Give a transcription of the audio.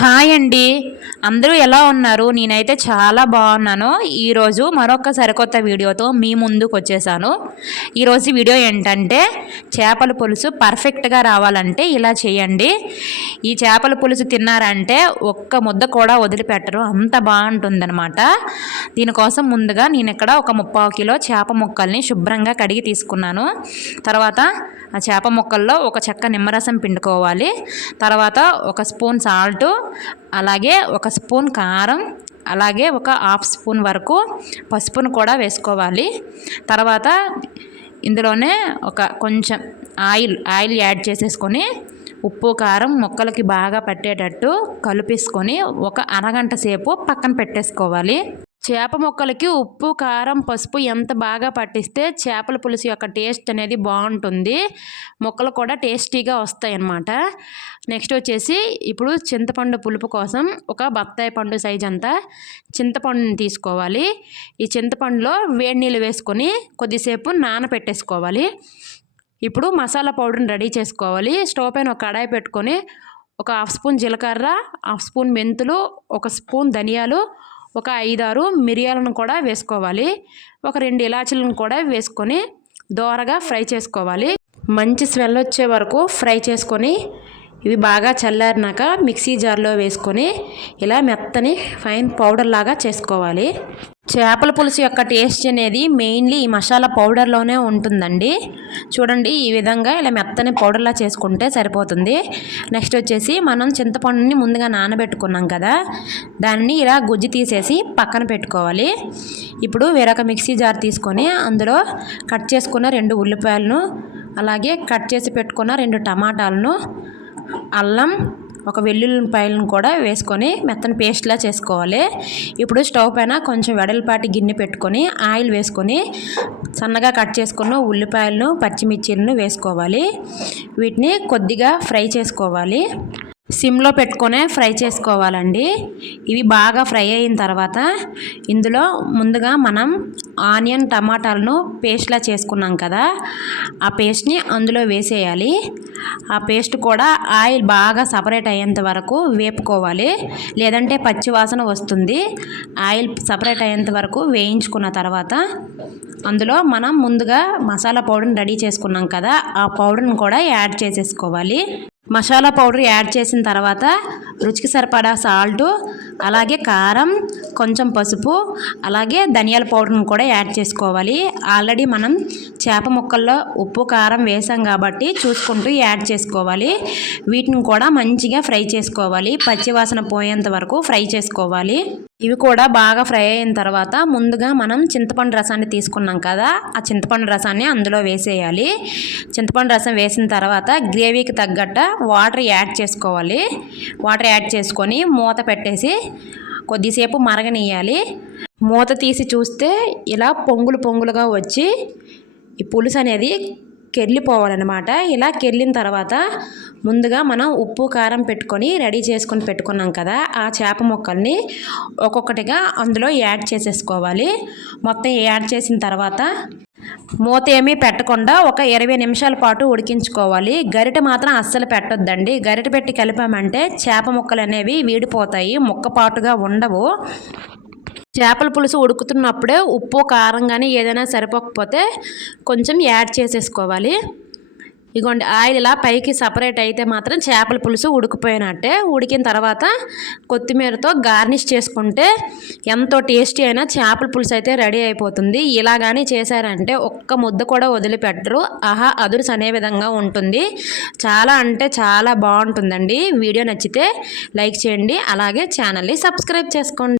Hi అండి. అందరూ ఎలా ఉన్నారు? నేనైతే చాలా బాగున్నాను. ఈరోజు మరొక సరికొత్త వీడియోతో మీ ముందుకు వచ్చేసాను. ఈరోజు వీడియో ఏంటంటే చేపల పులుసు పర్ఫెక్ట్గా రావాలంటే ఇలా చేయండి. ఈ చేపల పులుసు తిన్నారంటే ఒక్క ముద్ద కూడా వదిలిపెట్టరు. అంత బాగుంటుందన్నమాట. దీనికోసం ముందుగా నేను ఇక్కడ ఒక ముప్పావు కిలో చేప ముక్కల్ని శుభ్రంగా కడిగి తీసుకున్నాను. తర్వాత ఆ చేప ముక్కల్లో ఒక చెక్క నిమ్మరసం పిండుకోవాలి. తర్వాత ఒక స్పూన్ సాల్టు అలాగే ఒక స్పూన్ కారం అలాగే ఒక హాఫ్ స్పూన్ వరకు పసుపును కూడా వేసుకోవాలి. తర్వాత ఇందులోనే ఒక కొంచెం ఆయిల్ ఆయిల్ యాడ్ చేసేసుకొని ఉప్పు కారం ముక్కలకి బాగా పట్టేటట్టు కలిపేసుకొని ఒక అరగంట సేపు పక్కన పెట్టేసుకోవాలి. చేప ముక్కలకి ఉప్పు కారం పసుపు ఎంత బాగా పట్టిస్తే చేపల పులుసు యొక్క టేస్ట్ అనేది బాగుంటుంది. ముక్కలు కూడా టేస్టీగా వస్తాయి అన్నమాట నెక్స్ట్ వచ్చేసి ఇప్పుడు చింతపండు పులుపు కోసం ఒక బత్తాయి పండు సైజ్ అంతా చింతపండుని తీసుకోవాలి. ఈ చింతపండులో వేడి నీళ్ళు వేసుకొని కొద్దిసేపు నానబెట్టేసుకోవాలి ఇప్పుడు మసాలా పౌడర్ని రెడీ చేసుకోవాలి. స్టవ్ పైన ఒక కడాయి పెట్టుకొని ఒక హాఫ్ స్పూన్ జీలకర్ర హాఫ్ స్పూన్ మెంతులు ఒక స్పూన్ ధనియాలు ఒక ఐదారు మిరియాలను కూడా వేసుకోవాలి. ఒక రెండు ఇలాచీలను కూడా వేసుకొని దోరగా ఫ్రై చేసుకోవాలి. మంచి స్మెల్ వచ్చే వరకు ఫ్రై చేసుకొని ఇవి బాగా చల్లారినాక మిక్సీ జార్లో వేసుకొని ఇలా మెత్తని ఫైన్ పౌడర్ లాగా చేసుకోవాలి. చేపల పులుసు యొక్క టేస్ట్ అనేది మెయిన్లీ ఈ మసాలా పౌడర్లోనే ఉంటుందండి. చూడండి ఈ విధంగా ఇలా మెత్తని పౌడర్లా చేసుకుంటే సరిపోతుంది. నెక్స్ట్ వచ్చేసి మనం చింతపండుని ముందుగా నానబెట్టుకున్నాం కదా దాన్ని ఇలా గుజ్జు తీసేసి పక్కన పెట్టుకోవాలి. ఇప్పుడు వేరొక మిక్సీ జార్ తీసుకొని అందులో కట్ చేసుకున్న రెండు ఉల్లిపాయలను అలాగే కట్ చేసి పెట్టుకున్న రెండు టమాటాలను అల్లం ఒక వెల్లుల్లిపాయలను కూడా వేసుకొని మెత్తని పేస్ట్లా చేసుకోవాలి. ఇప్పుడు స్టవ్ పైన కొంచెం వెడల్పాటి గిన్నె పెట్టుకొని ఆయిల్ వేసుకొని సన్నగా కట్ చేసుకున్న ఉల్లిపాయలను పచ్చిమిర్చిలను వేసుకోవాలి. వీటిని కొద్దిగా ఫ్రై చేసుకోవాలి. సిమ్లో పెట్టుకునే ఫ్రై చేసుకోవాలండి. ఇవి బాగా ఫ్రై అయిన తర్వాత ఇందులో ముందుగా మనం ఆనియన్ టమాటాలను పేస్ట్లా చేసుకున్నాం కదా ఆ పేస్ట్ని అందులో వేసేయాలి. ఆ పేస్ట్ కూడా ఆయిల్ బాగా సపరేట్ అయ్యేంత వరకు వేపుకోవాలి. లేదంటే పచ్చివాసన వస్తుంది. ఆయిల్ సపరేట్ అయ్యేంత వరకు వేయించుకున్న తర్వాత అందులో మనం ముందుగా మసాలా పౌడర్ని రెడీ చేసుకున్నాం కదా ఆ పౌడర్ని కూడా యాడ్ చేసేసుకోవాలి. మసాలా పౌడర్ యాడ్ చేసిన తర్వాత రుచికి సరిపడా సాల్టు అలాగే కారం కొంచెం పసుపు అలాగే ధనియాల పౌడర్ని కూడా యాడ్ చేసుకోవాలి. ఆల్రెడీ మనం చేప ముక్కల్లో ఉప్పు కారం వేసాం కాబట్టి చూసుకుంటూ యాడ్ చేసుకోవాలి. వీటిని కూడా మంచిగా ఫ్రై చేసుకోవాలి. పచ్చివాసన పోయేంత వరకు ఫ్రై చేసుకోవాలి. ఇవి కూడా బాగా ఫ్రై అయిన తర్వాత ముందుగా మనం చింతపండు రసాన్ని తీసుకున్నాం కదా ఆ చింతపండు రసాన్ని అందులో వేసేయాలి. చింతపండు రసం వేసిన తర్వాత గ్రేవీకి తగ్గట్ట వాటర్ యాడ్ చేసుకోవాలి. వాటర్ యాడ్ చేసుకొని మూత పెట్టేసి కొద్దిసేపు మరగనియాలి మూత తీసి చూస్తే ఇలా పొంగులు పొంగులుగా వచ్చి ఈ పులుసు అనేది కెళ్ళిపోవాలన్నమాట. ఇలా కెళ్ళిన తర్వాత ముందుగా మనం ఉప్పు కారం పెట్టుకొని రెడీ చేసుకొని పెట్టుకున్నాం కదా ఆ చేప ముక్కల్ని ఒక్కొక్కటిగా అందులో యాడ్ చేసేసుకోవాలి. మొత్తం యాడ్ చేసిన తర్వాత మూత ఏమీ పెట్టకుండా ఒక ఇరవై నిమిషాల పాటు ఉడికించుకోవాలి. గరిట మాత్రం అస్సలు పెట్టొద్దండి. గరిట పెట్టి కలిపామంటే చేప ముక్కలు అనేవి వీడిపోతాయి ముక్కపాటుగా ఉండవు. చేపల పులుసు ఉడుకుతున్నప్పుడే ఉప్పు కారం కానీ ఏదైనా సరిపోకపోతే కొంచెం యాడ్ చేసేసుకోవాలి. ఇగోండి ఆయిల్ ఇలా పైకి సపరేట్ అయితే మాత్రం చేపల పులుసు ఉడికిపోయినట్టే. ఉడికిన తర్వాత కొత్తిమీరతో గార్నిష్ చేసుకుంటే ఎంతో టేస్టీ అయినా చేపల పులుసు అయితే రెడీ అయిపోతుంది. ఇలా కానీ చేశారంటే ఒక్క ముద్ద కూడా వదిలిపెట్టరు. ఆహా అదురుస్ అనే విధంగా ఉంటుంది. చాలా అంటే చాలా బాగుంటుందండి. వీడియో నచ్చితే లైక్ చేయండి. అలాగే ఛానల్ని సబ్స్క్రైబ్ చేసుకోండి.